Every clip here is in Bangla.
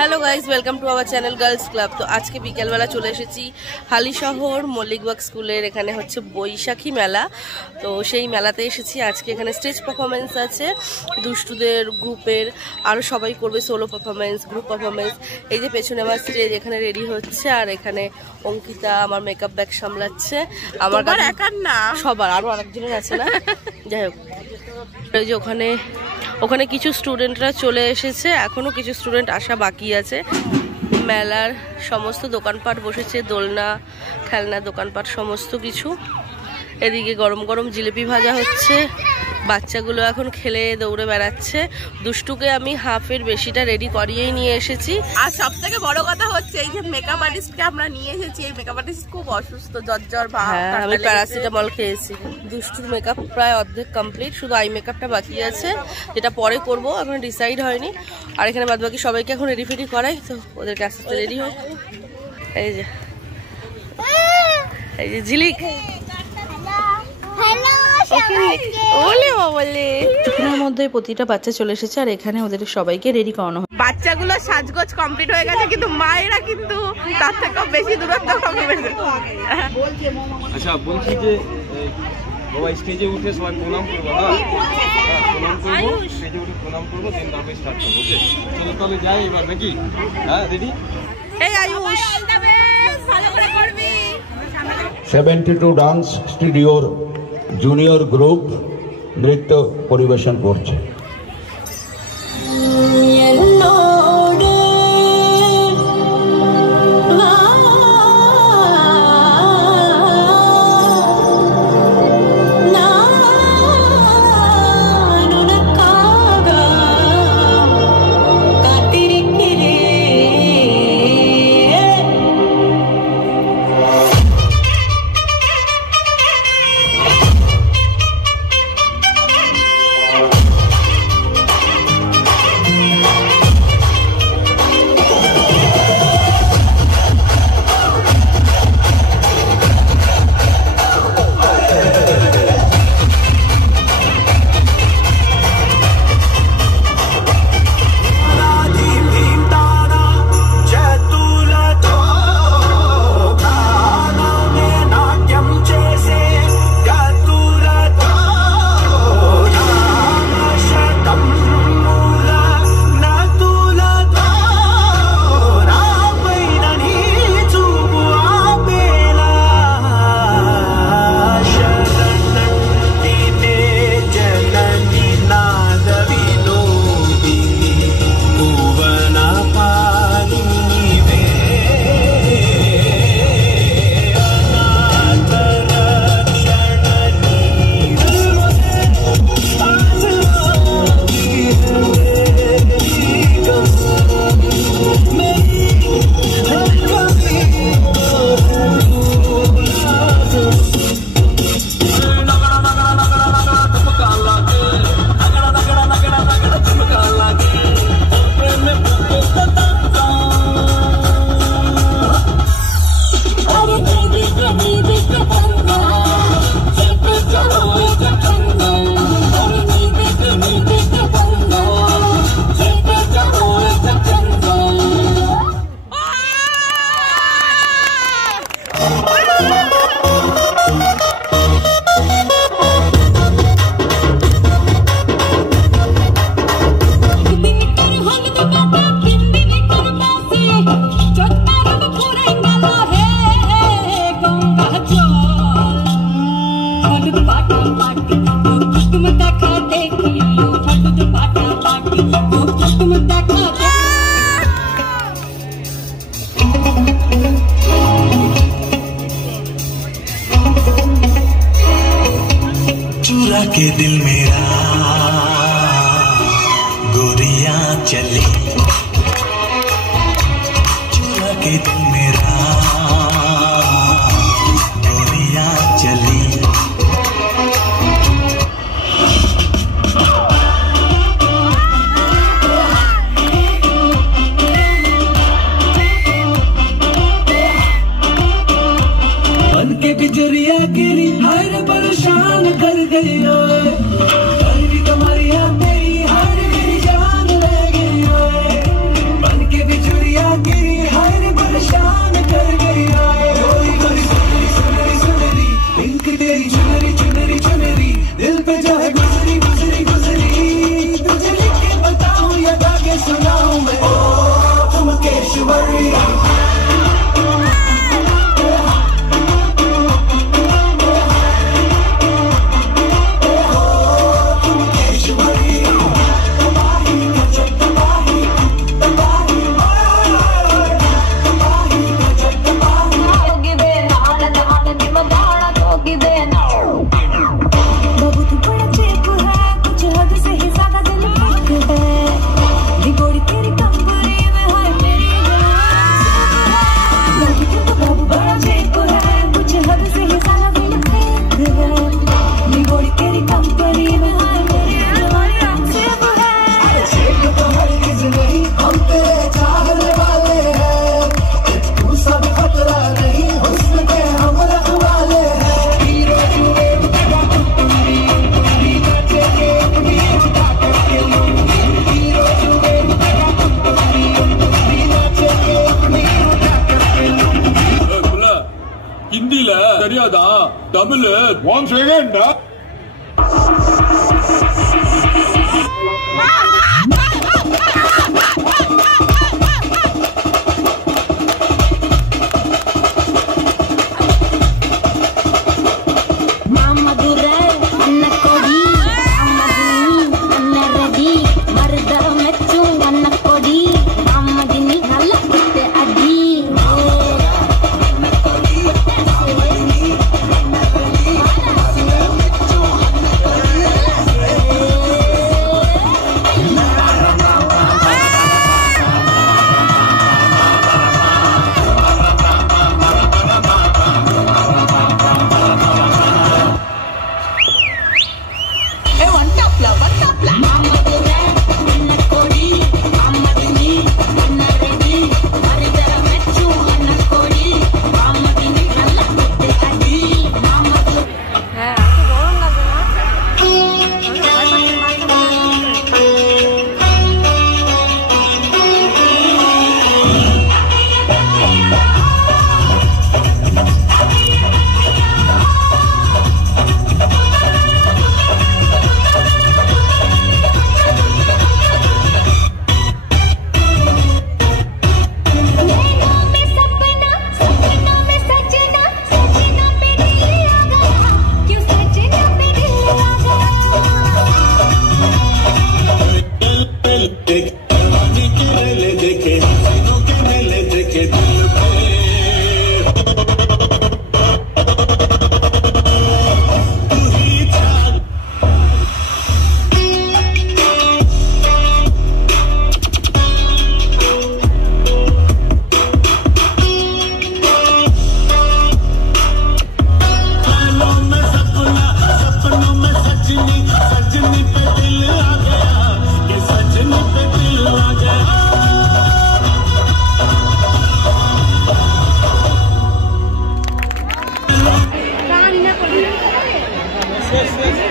Hello guys, welcome to our channel girls club. তো আজকে বিকেলবেলা চলে এসেছি হালিশহর মল্লিকবাগ স্কুলের। এখানে হচ্ছে বৈশাখী মেলা। তো সেই মেলাতে এসেছি। আজকে এখানে স্টেজ পারফরমেন্স আছে দুষ্টুদের গ্রুপের, আরও সবাই করবে সোলো পারফরমেন্স, গ্রুপ পারফরমেন্স। এই যে পেছনে আমার স্টেজ এখানে রেডি হচ্ছে, আর এখানে অঙ্কিতা আমার মেকআপ ব্যাগ সামলাচ্ছে। আমার একার না, সবার আরও আরেকজনের আছে না। যাই হোক, ওই যে ওখানে কিছু স্টুডেন্টরা চলে এসেছে, এখনো কিছু স্টুডেন্ট আসা বাকি আছে। মেলার সমস্ত দোকানপাট বসেছে, দোলনা, খেলনা দোকানপাট সমস্ত কিছু। এদিকে গরম গরম জিলিপি ভাজা হচ্ছে, বাচ্চাগুলো এখন খেলে দৌড়ে বেড়াচ্ছে। দুষ্টুকে আমি হাফের বেশিটা রেডি করিয়েই নিয়ে এসেছি। আর সব থেকে বড় কথা হচ্ছে এই যে মেকআপ আর্টিস্টকে আমরা নিয়ে এসেছি, এই মেকআপ আর্টিস্ট খুব অসুস্থ, জ্বর ভাব। আমি প্যারাসিটামল খেয়েছি। দুষ্টুর মেকআপ প্রায় অর্ধেক কমপ্লিট, শুধু আই মেকআপটা বাকি আছে, যেটা পরে করবো, এখন ডিসাইড হয়নি। আর এখানে বাদ বাকি সবাইকে এখন রেডি ফেডি করাই, তো ওদেরকে আস্তে আস্তে রেডি হোক। এই যে ঝিলিক মধ্যে প্রতিটা বাচ্চা চলে এসেছে, আর এখানে ওদের সবাইকে রেডি করানো হয়। বাচ্চাগুলো সাজগোজ কমপ্লিট হয়ে গেছে, কিন্তু মায়েরা কিন্তু তার থেকে বেশি দূরত্ব কমিয়েছে। আচ্ছা, বলছি যে বাবা স্টেজে উঠে সবাই প্রণাম করবো। প্রণাম করবো, স্টেজে উঠে প্রণাম করবো, দেন তারপরে স্টার্ট করবো। ওকে, চলো তাহলে যাই এবার নাকি? হ্যাঁ, রেডি? এই আয়ুষ, ভালো করে করবি। 72 ডান্স স্টুডিওর জুনিয়র গ্রুপ নৃত্য পরিবেশন করছে। चुरा के दिल मेरा गोरियां चली, चुरा के दिल मेरा गोरियां चली। बन के बिजरिया गिरी, हर परेशान कर गई। तुम्हारी मेरी हर मेरी जान ले गई। बन के बिजरिया minute. 1 second.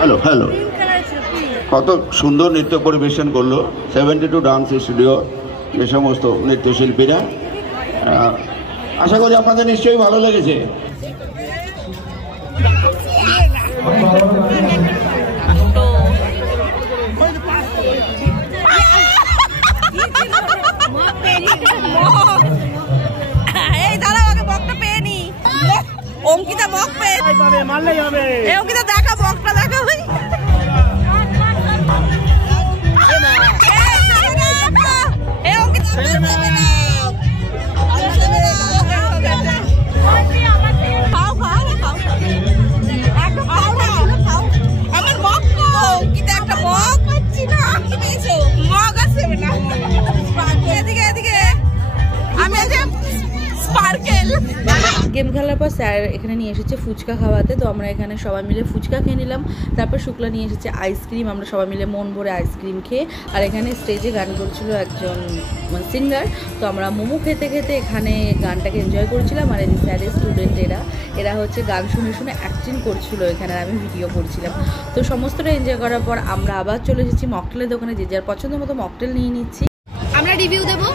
হ্যালো হ্যালো, কত সুন্দর নৃত্য পরিবেশন করলো 72 ডান্স স্টুডিও যে সমস্ত নৃত্যশিল্পীরা। আশা করি আপনাদের নিশ্চয়ই ভালো লেগেছে। অঙ্কিতা বক পেয়ে মারলেই হবে। অঙ্কিতা দেখা বকটা দেখা ভাই। আমার বক অঙ্কিতা একটা বক পাচ্ছি না। মগ আছে না এদিকে এদিকে আমি স্পার্কেল। গেম খেলার পর স্যার এখানে নিয়ে এসেছে ফুচকা খাওয়াতে, তো আমরা এখানে সবাই মিলে ফুচকা খেয়ে নিলাম। তারপর শুক্লা নিয়ে এসেছে আইসক্রিম, আমরা সবাই মিলে মন ভরে আইসক্রিম খেয়ে, আর এখানে স্টেজে গান করছিল একজন সিঙ্গার, তো আমরা মোমো খেতে খেতে এখানে গানটাকে এনজয় করছিলাম। আর এই স্যারের স্টুডেন্ট এরা হচ্ছে গান শুনে শুনে অ্যাক্টিং করছিল এখানে, আর আমি ভিডিও করছিলাম। তো সমস্তটা এনজয় করার পর আমরা আবার চলে এসেছি মকটেলের দোকানে, যে যার পছন্দ মতো মকটেল নিয়ে নিচ্ছি। আমরা রিভিউ দেবো,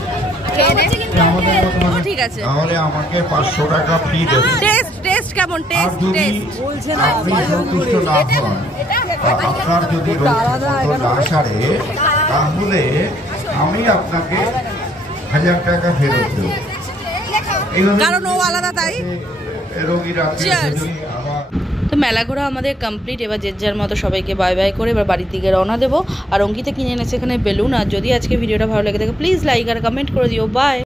ঠিক আছে, তাহলে আমাকে 500 টাকা ফি দেবেন। টেস্ট কেমন? টেস্ট বলছেন আপনি সন্তুষ্ট না হন, আপনার যদি না সারে, তাহলে আমি আপনাকে 1000 টাকা ফেরত দেব, কারণ ও আলাদা তাই। রোগীরা তো মেলা ঘোরা আমাদের কমপ্লিট। এবার যে যার মতো সবাইকে বাই বাই করে এবার বাড়ির দিকে রওনা দেবো। আর অঙ্কিতা কিনে এনেছে এখানে বেলুন। আর যদি আজকে ভিডিওটা ভালো লেগে থাকে প্লিজ লাইক আর কমেন্ট করে দিও। বাই।